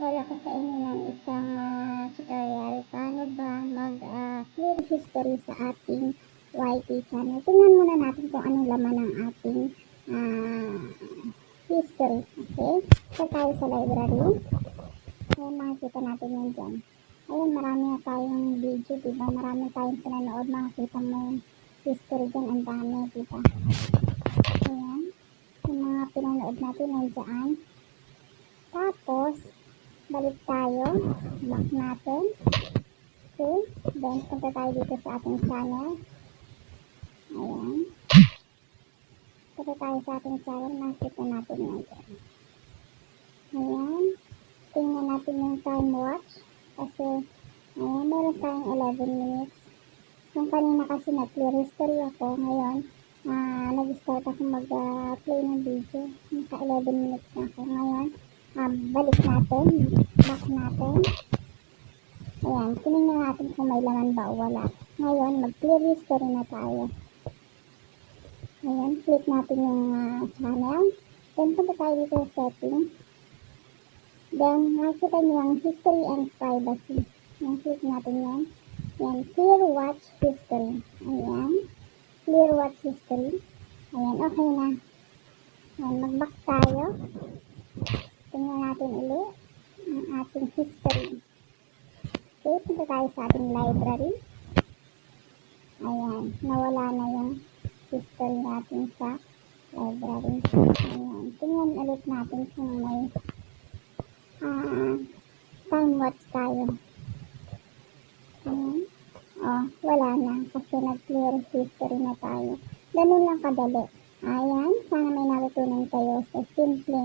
Wala ko sa inyo ng isang tutorial paano ba mag-clear history sa ating YT channel. Tingnan muna natin kung anong laman ng ating history. Okay? So tayo sa library. Ayan, makikita natin yan dyan. Ayan, marami na tayong video, diba? Marami tayong pinanood. Makikita mo yung history dyan. Ang dami, diba? Ayan. Yung mga pinanood natin nandiyan. Tapos, balik tayo, back natin. Okay, then punta tayo dito sa ating channel. Ayan. Punta tayo sa ating channel, makikita natin yan. Ayan. Tingnan natin yung time watch. Kasi, ayan, meron tayong 11 minutes. Yung kanina kasi nag-clear history ako. Ngayon, nag-start ako mag-play ng video. Naka 11 minutes na ako. Ngayon, balik natin, back natin. Ayan, tinignan natin kung may laman ba o wala. Ngayon, mag-clear history na tayo. Ayan, click natin yung channel. Then, punta tayo dito sa settings. Then, makikita nyo yung history and privacy. Ayan, click natin yan. Ayan, clear watch history. Ayan, clear watch history. Ayan, okay na. Ayan, mag-back tayo. Tingnan natin ulit ang ating history. Okay, punta tayo sa ating library. Ayan, nawala na yung history natin sa library. Ayan, tingnan ulit natin kung may time watch tayo. Ayan, wala na kasi nag-clear history na tayo. Ganun lang kadali. Ayan, sana may natutunan kayo sa simple